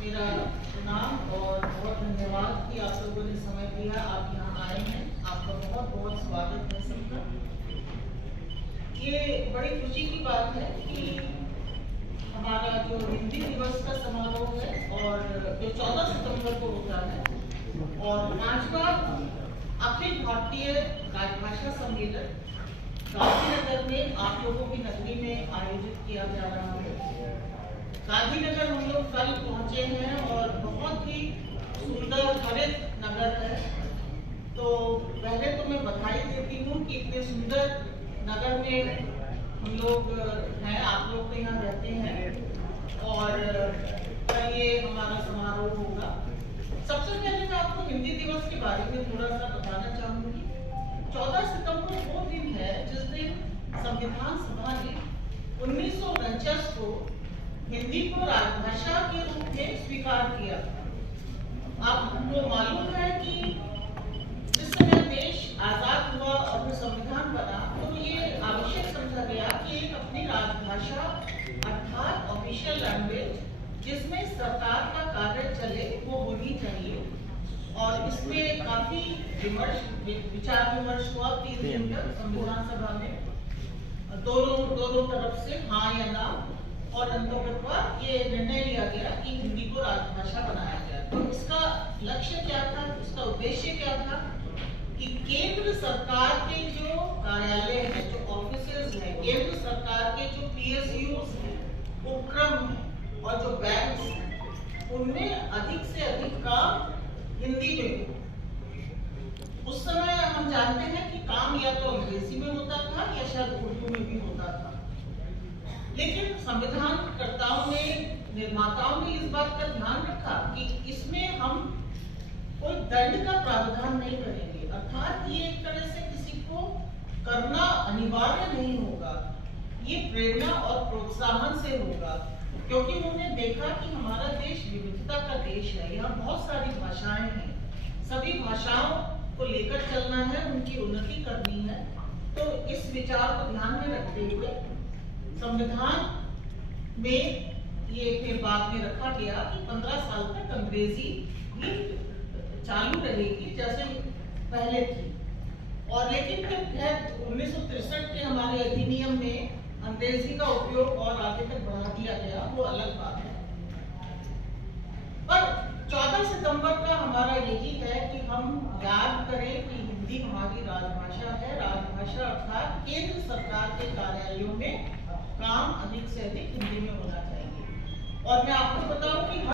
मेरा प्रणाम और बहुत धन्यवाद कि आप लोगों ने समय दिया, आप यहाँ आए हैं। आपका बहुत बहुत स्वागत है सबका। ये बड़ी खुशी की बात है कि हमारा जो हिंदी दिवस का समारोह है और जो 14 सितंबर को होता है और 5वां अखिल भारतीय राजभाषा सम्मेलन गांधीनगर में आप लोगों की नगरी में आयोजित किया जा रहा है। गांधीनगर हम लोग कल पहुंचे हैं और बहुत ही सुंदर हरित नगर है। तो पहले तो मैं बधाई देती हूँ कि इतने सुंदर नगर में हम लोग हैं, आप लोग तो यहाँ रहते हैं और ये हमारा समारोह होगा। सबसे पहले मैं आपको हिंदी दिवस के बारे में थोड़ा सा बताना चाहूंगी। 14 सितंबर वो दिन है जिस दिन संविधान सभा ने 1949 को हिंदी को राजभाषा के रूप में स्वीकार किया। आपको मालूम है कि जिस समय देश आजाद हुआ और संविधान बना तो ये आवश्यक समझा गया कि एक अपनी राजभाषा अर्थात ऑफिशियल लैंग्वेज जिसमें सरकार का कार्य चले वो होनी चाहिए। और इसमें काफी विचार विमर्श हुआ 3 दिन तक संविधान सभा में दोनों तरफ से हाँ या ना, और अंततः ये निर्णय लिया गया कि हिंदी को राजभाषा बनाया जाए। तो इसका लक्ष्य क्या था, इसका उद्देश्य क्या था कि केंद्र सरकार के जो कार्यालय हैं, जो ऑफिसेज हैं, केंद्र सरकार के जो PSUs हैं, उपक्रम हैं और जो बैंक्स हैं, उनमें अधिक से अधिक काम हिंदी में हो। उस समय हम जानते हैं कि काम या तो अंग्रेजी में होता था या शायद उर्दू में भी होता था। लेकिन संविधानकर्ताओं ने, निर्माताओं ने इस बात का ध्यान रखा कि इसमें हम कोई दंड का प्रावधान नहीं करेंगे, अर्थात ये एक तरह से किसी को करना अनिवार्य नहीं होगा, ये प्रेरणा और प्रोत्साहन से होगा। क्योंकि उन्होंने देखा कि हमारा देश विविधता का देश है, यहाँ बहुत सारी भाषाएं हैं, सभी भाषाओं को लेकर चलना है, उनकी उन्नति करनी है। तो इस विचार को ध्यान में रखते हुए संविधान में ये फिर बाद में रखा गया कि 15 साल तक अंग्रेजी भी चालू रहेगी जैसे पहले थी। और लेकिन फिर 1963 के हमारे अधिनियम में अंग्रेजी का उपयोग और आगे तक बढ़ा दिया गया, वो अलग बात है। पर 14 सितंबर का हमारा यही है कि हम याद करें कि हिंदी हमारी राजभाषा है। राजभाषा अर्थात केंद्र सरकार के कार्यालयों में काम अधिक से अधिक हिंदी में होना चाहिए। और मैं आपको बताऊं कि